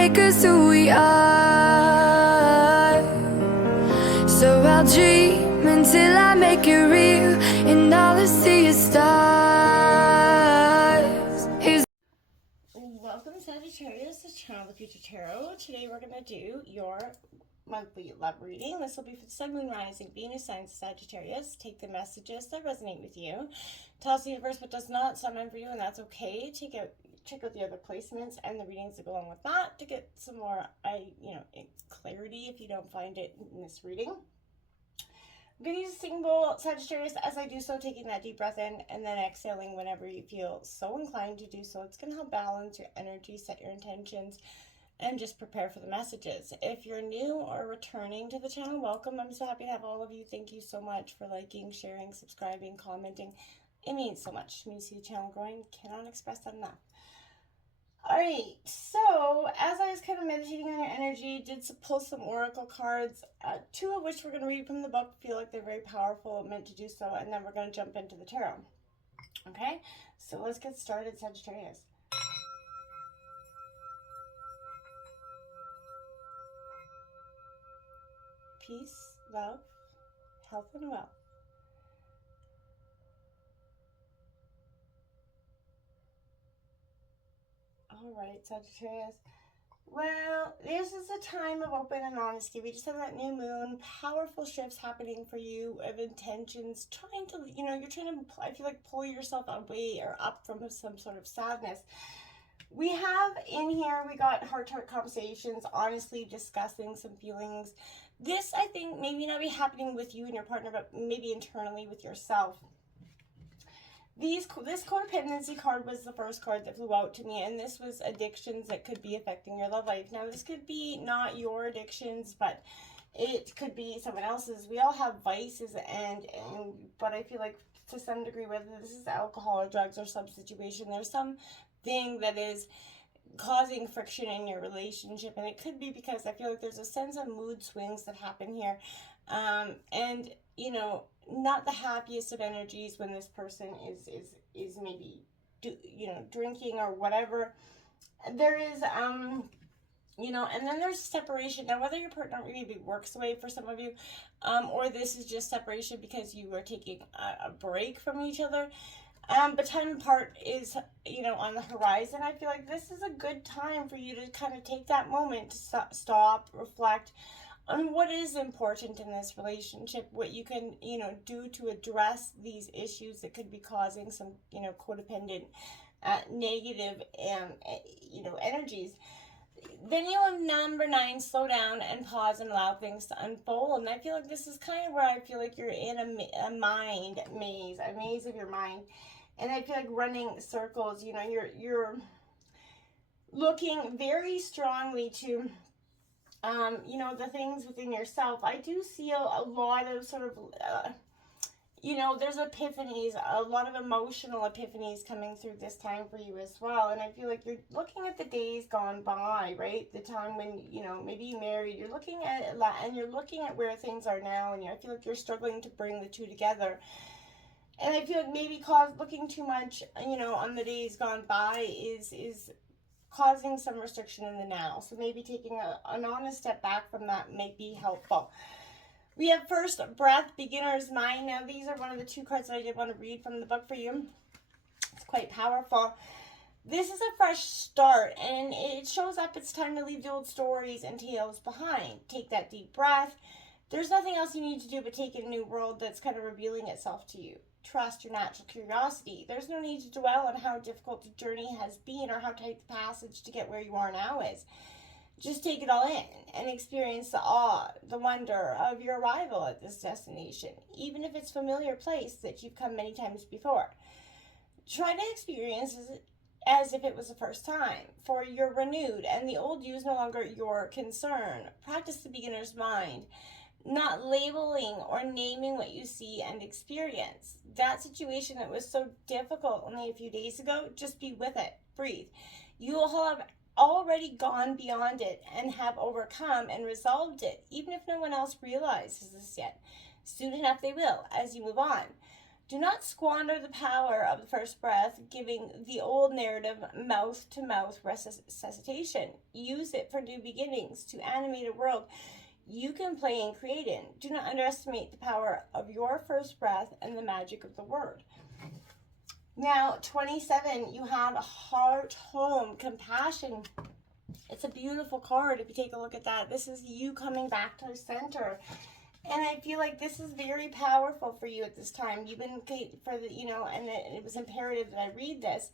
make us who we are. So I'll dream until I make it real, and all I see is stars. Welcome, Sagittarius, to Channel the Future Tarot. Today we're going to do your monthly love reading. This will be for the Sun, Moon, Rising, Venus signs, Sagittarius. Take the messages that resonate with you. Tell us the universe what does not. Some meant for you, and that's okay. Check out the other placements and the readings that go along with that to get some more, clarity if you don't find it in this reading. I'm going to use a singing bowl, Sagittarius, as I do so, taking that deep breath in and then exhaling whenever you feel so inclined to do so. It's going to help balance your energy, set your intentions, and just prepare for the messages. If you're new or returning to the channel, welcome. I'm so happy to have all of you. Thank you so much for liking, sharing, subscribing, commenting. It means so much to me to see the channel growing. Cannot express that enough. Alright, so as I was kind of meditating on your energy, did pull some oracle cards, two of which we're going to read from the book. Feel like they're very powerful, meant to do so, and then we're going to jump into the tarot. Okay, so let's get started, Sagittarius. Peace, love, health, and wealth. All right, Sagittarius. Well, this is a time of open and honesty. We just have that new moon, powerful shifts happening for you of intentions, trying to, you're trying to, I feel like, pull yourself away or up from some sort of sadness. We have in here, we got heart-to-heart conversations, honestly discussing some feelings. This, I think, maybe not be happening with you and your partner, but maybe internally with yourself. This codependency card was the first card that flew out to me, and this was addictions that could be affecting your love life. Now, this could be not your addictions, but it could be someone else's. We all have vices, but I feel like to some degree, whether this is alcohol or drugs or some situation, there's something that is causing friction in your relationship, and it could be because I feel like there's a sense of mood swings that happen here, and not the happiest of energies when this person is maybe drinking or whatever. There is and then there's separation. Now, whether your partner maybe works away for some of you, or this is just separation because you are taking a break from each other. But time apart is, on the horizon. I feel like this is a good time for you to kind of take that moment to stop, reflect on what is important in this relationship, what you can, do to address these issues that could be causing some, codependent, negative, energies. Then you have number 9, slow down and pause and allow things to unfold. And I feel like this is kind of where I feel like you're in a mind maze, a maze of your mind. And I feel like running circles, you're looking very strongly to, the things within yourself. I do see a lot of sort of, there's epiphanies, a lot of emotional epiphanies coming through this time for you as well. And I feel like you're looking at the days gone by, right? The time when, maybe you married, you're looking at it, and you're looking at where things are now, and I feel like you're struggling to bring the two together. And I feel like maybe looking too much, on the days gone by is causing some restriction in the now. So maybe taking an honest step back from that may be helpful. We have First Breath, Beginner's Mind. Now, these are one of the 2 cards that I did want to read from the book for you. It's quite powerful. This is a fresh start, and it shows up it's time to leave the old stories and tales behind. Take that deep breath. There's nothing else you need to do but take in a new world that's kind of revealing itself to you. Trust your natural curiosity. There's no need to dwell on how difficult the journey has been or how tight the passage to get where you are now is. Just take it all in and experience the awe, the wonder of your arrival at this destination, even if it's a familiar place that you've come many times before. Try to experience it as if it was the first time, for you're renewed and the old you is no longer your concern. Practice the beginner's mind, not labeling or naming what you see and experience. That situation that was so difficult only a few days ago, just be with it. Breathe. You will have already gone beyond it and have overcome and resolved it, even if no one else realizes this yet. Soon enough they will, as you move on. Do not squander the power of the first breath, giving the old narrative mouth-to-mouth resuscitation. Use it for new beginnings, to animate a world you can play and create in. Do not underestimate the power of your first breath and the magic of the word. Now, 27, you have heart, home, compassion. It's a beautiful card if you take a look at that. This is you coming back to center. And I feel like this is very powerful for you at this time. You've been, for the, and it was imperative that I read this.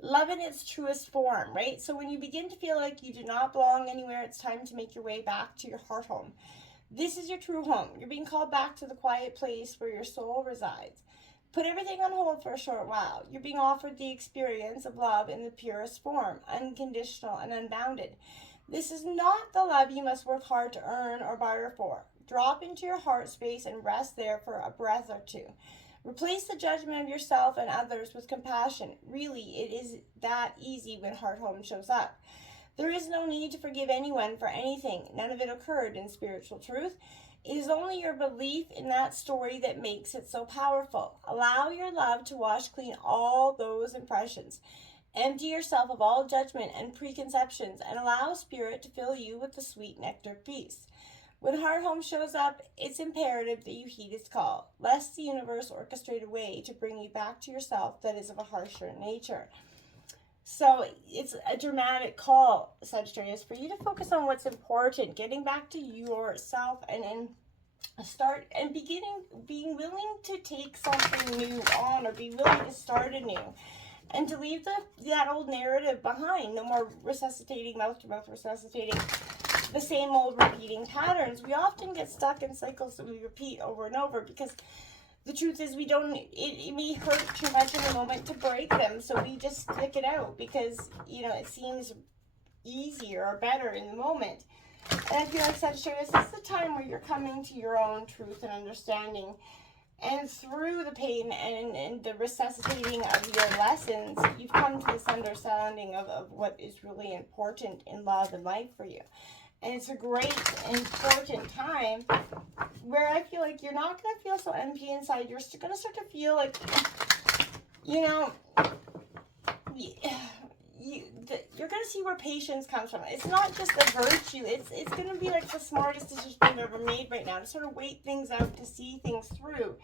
Love in its truest form, right? So when you begin to feel like you do not belong anywhere, it's time to make your way back to your heart home. This is your true home. You're being called back to the quiet place where your soul resides. Put everything on hold for a short while. You're being offered the experience of love in the purest form, unconditional and unbounded. This is not the love you must work hard to earn or barter for. Drop into your heart space and rest there for a breath or two. Replace the judgment of yourself and others with compassion. Really, it is that easy when heart home shows up. There is no need to forgive anyone for anything. None of it occurred in spiritual truth. It is only your belief in that story that makes it so powerful. Allow your love to wash clean all those impressions. Empty yourself of all judgment and preconceptions and allow Spirit to fill you with the sweet nectar of peace. When heart home shows up, it's imperative that you heed its call, lest the universe orchestrate a way to bring you back to yourself that is of a harsher nature. So it's a dramatic call, Sagittarius, for you to focus on what's important, getting back to yourself and start and being willing to take something new on or be willing to start anew and to leave that old narrative behind. No more resuscitating, mouth-to-mouth resuscitating the same old repeating patterns. We often get stuck in cycles that we repeat over and over because the truth is it may hurt too much in the moment to break them, so we just stick it out because, it seems easier or better in the moment. And I feel like, Sagittarius, this is the time where you're coming to your own truth and understanding. And through the pain and the resuscitating of your lessons, you've come to this understanding of what is really important in love and life for you. And it's a great, important time where I feel like you're not going to feel so empty inside. You're going to start to feel like, you're going to see where patience comes from. It's not just a virtue. It's going to be like the smartest decision you've ever made right now, to sort of wait things out, to see things through.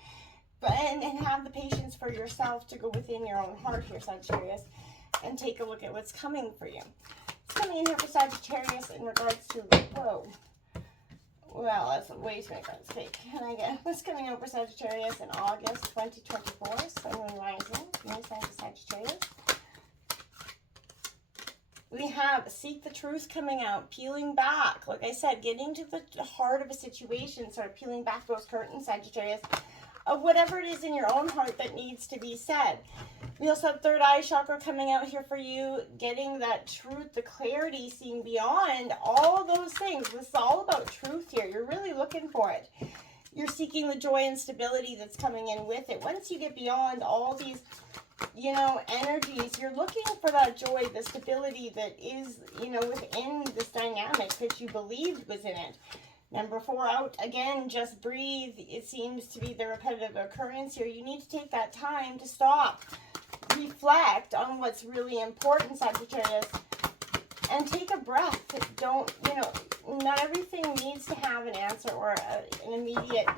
And have the patience for yourself to go within your own heart here, Sagittarius, and take a look at what's coming for you. Coming in here for Sagittarius in regards to, well, that's way too many cards. Fake. Can I get what's coming out for Sagittarius in August 2024? Sun and rising. New sign for Sagittarius. We have seek the truth coming out, peeling back. Like I said, getting to the heart of a situation, sort of peeling back those curtains, Sagittarius, of whatever it is in your own heart that needs to be said. We also have third eye chakra coming out here for you, getting that truth, the clarity, seeing beyond all those things. This is all about truth here. You're really looking for it. You're seeking the joy and stability that's coming in with it. Once you get beyond all these, energies, you're looking for that joy, the stability that is, within this dynamic that you believed was in it. Number 4 out, again, just breathe. It seems to be the repetitive occurrence here. You need to take that time to stop, reflect on what's really important, Sagittarius, and take a breath. Don't, not everything needs to have an answer or an immediate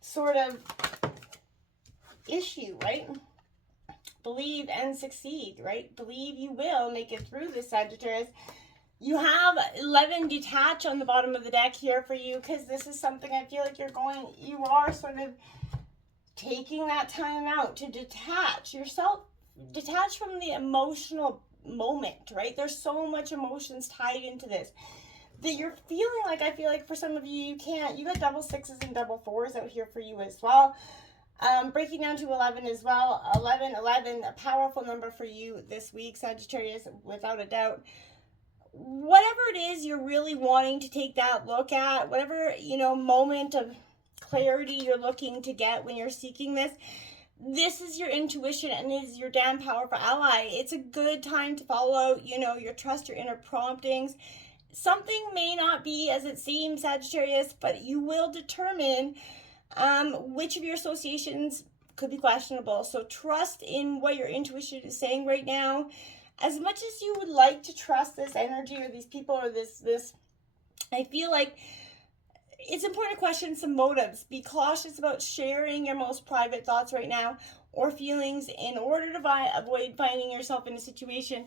sort of issue, right? Believe and succeed, right? Believe you will make it through this, Sagittarius. You have 11 detach on the bottom of the deck here for you, because this is something I feel like you are sort of taking that time out to detach yourself, detach from the emotional moment, right? There's so much emotions tied into this that you're feeling like, I feel like for some of you, you got double 6s and double 4s out here for you as well. Breaking down to 11 as well. 11, a powerful number for you this week, Sagittarius, without a doubt. Whatever it is you're really wanting to take that look at, whatever, moment of clarity you're looking to get when you're seeking this is your intuition and is your damn powerful ally. It's a good time to follow, your trust, your inner promptings. Something may not be as it seems, Sagittarius, but you will determine which of your associations could be questionable. So trust in what your intuition is saying right now. As much as you would like to trust this energy or these people or this, I feel like it's important to question some motives. Be cautious about sharing your most private thoughts right now or feelings in order to avoid finding yourself in a situation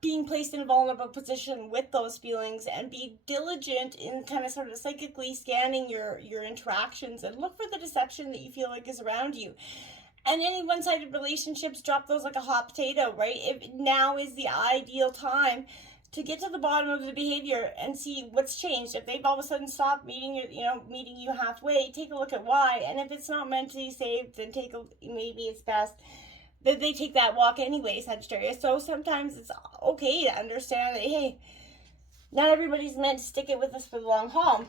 being placed in a vulnerable position with those feelings, and be diligent in kind of sort of psychically scanning your interactions and look for the deception that you feel like is around you. And any one-sided relationships, drop those like a hot potato, right? If now is the ideal time to get to the bottom of the behavior and see what's changed. If they've all of a sudden stopped meeting you halfway, take a look at why. And if it's not meant to be saved, then maybe it's best that they take that walk anyway, Sagittarius. So sometimes it's okay to understand that, hey, not everybody's meant to stick it with us for the long haul.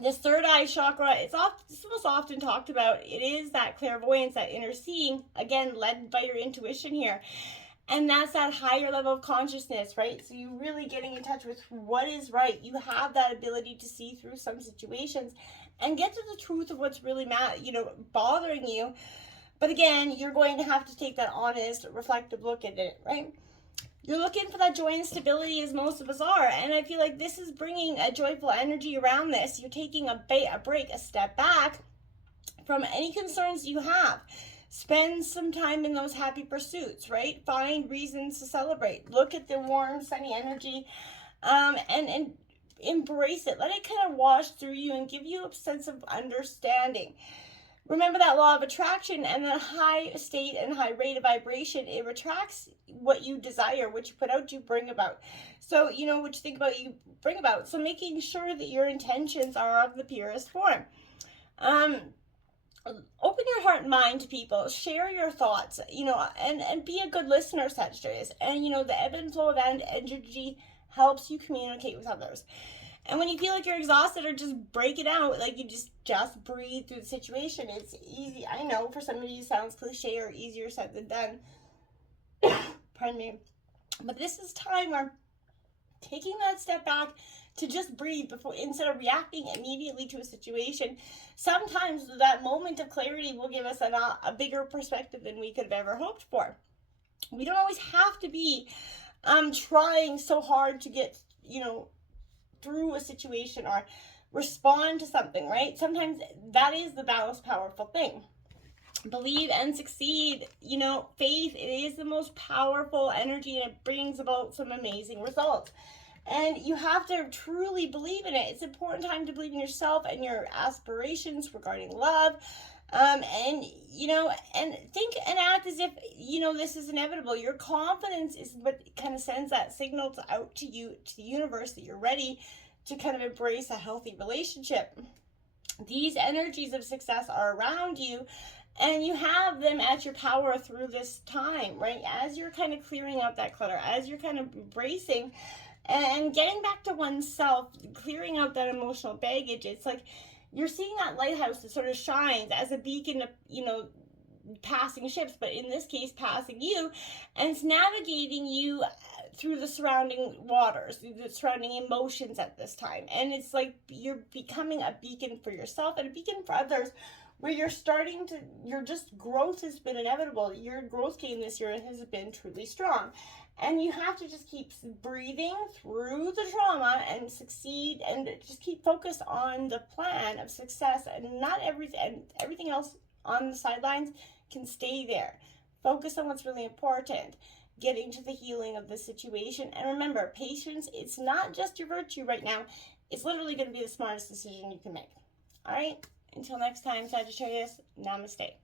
This third eye chakra, it's most often talked about. It is that clairvoyance, that inner seeing, again, led by your intuition here. And that's that higher level of consciousness, right? So you're really getting in touch with what is right. You have that ability to see through some situations and get to the truth of what's really bothering you. But again, you're going to have to take that honest, reflective look at it, right? You're looking for that joy and stability, as most of us are. And I feel like this is bringing a joyful energy around this. You're taking a break, a step back from any concerns you have. Spend some time in those happy pursuits, right? Find reasons to celebrate. Look at the warm, sunny energy and embrace it. Let it kind of wash through you and give you a sense of understanding. Remember that law of attraction, and the high state and high rate of vibration, it attracts what you desire, what you put out, you bring about. So, what you think about, you bring about. So making sure that your intentions are of the purest form. Open your heart and mind to people. Share your thoughts, and be a good listener, Sagittarius. And, the ebb and flow of energy helps you communicate with others. And when you feel like you're exhausted, or just break it out, like you just breathe through the situation. It's easy. I know for some of you it sounds cliche or easier said than done. Pardon me. But this is time where taking that step back to just breathe instead of reacting immediately to a situation. Sometimes that moment of clarity will give us a bigger perspective than we could have ever hoped for. We don't always have to be trying so hard to get, through a situation or respond to something, right? Sometimes that is the most powerful thing. Believe and succeed. Faith, it is the most powerful energy, and it brings about some amazing results. And you have to truly believe in it. It's an important time to believe in yourself and your aspirations regarding love. And think and act as if, this is inevitable. Your confidence is what kind of sends that signal out to you, to the universe, that you're ready to kind of embrace a healthy relationship. These energies of success are around you, and you have them at your power through this time, right? As you're kind of clearing out that clutter, as you're kind of embracing and getting back to oneself, clearing out that emotional baggage. It's like you're seeing that lighthouse that sort of shines as a beacon of, passing ships, but in this case, passing you, and it's navigating you through the surrounding waters, the surrounding emotions at this time. And it's like you're becoming a beacon for yourself and a beacon for others, where your growth has been inevitable. Your growth game this year has been truly strong. And you have to just keep breathing through the trauma and succeed, and just keep focused on the plan of success, and not everything else on the sidelines can stay there. Focus on what's really important, getting to the healing of the situation. And remember, patience, it's not just your virtue right now. It's literally going to be the smartest decision you can make. All right? Until next time, Sagittarius, namaste.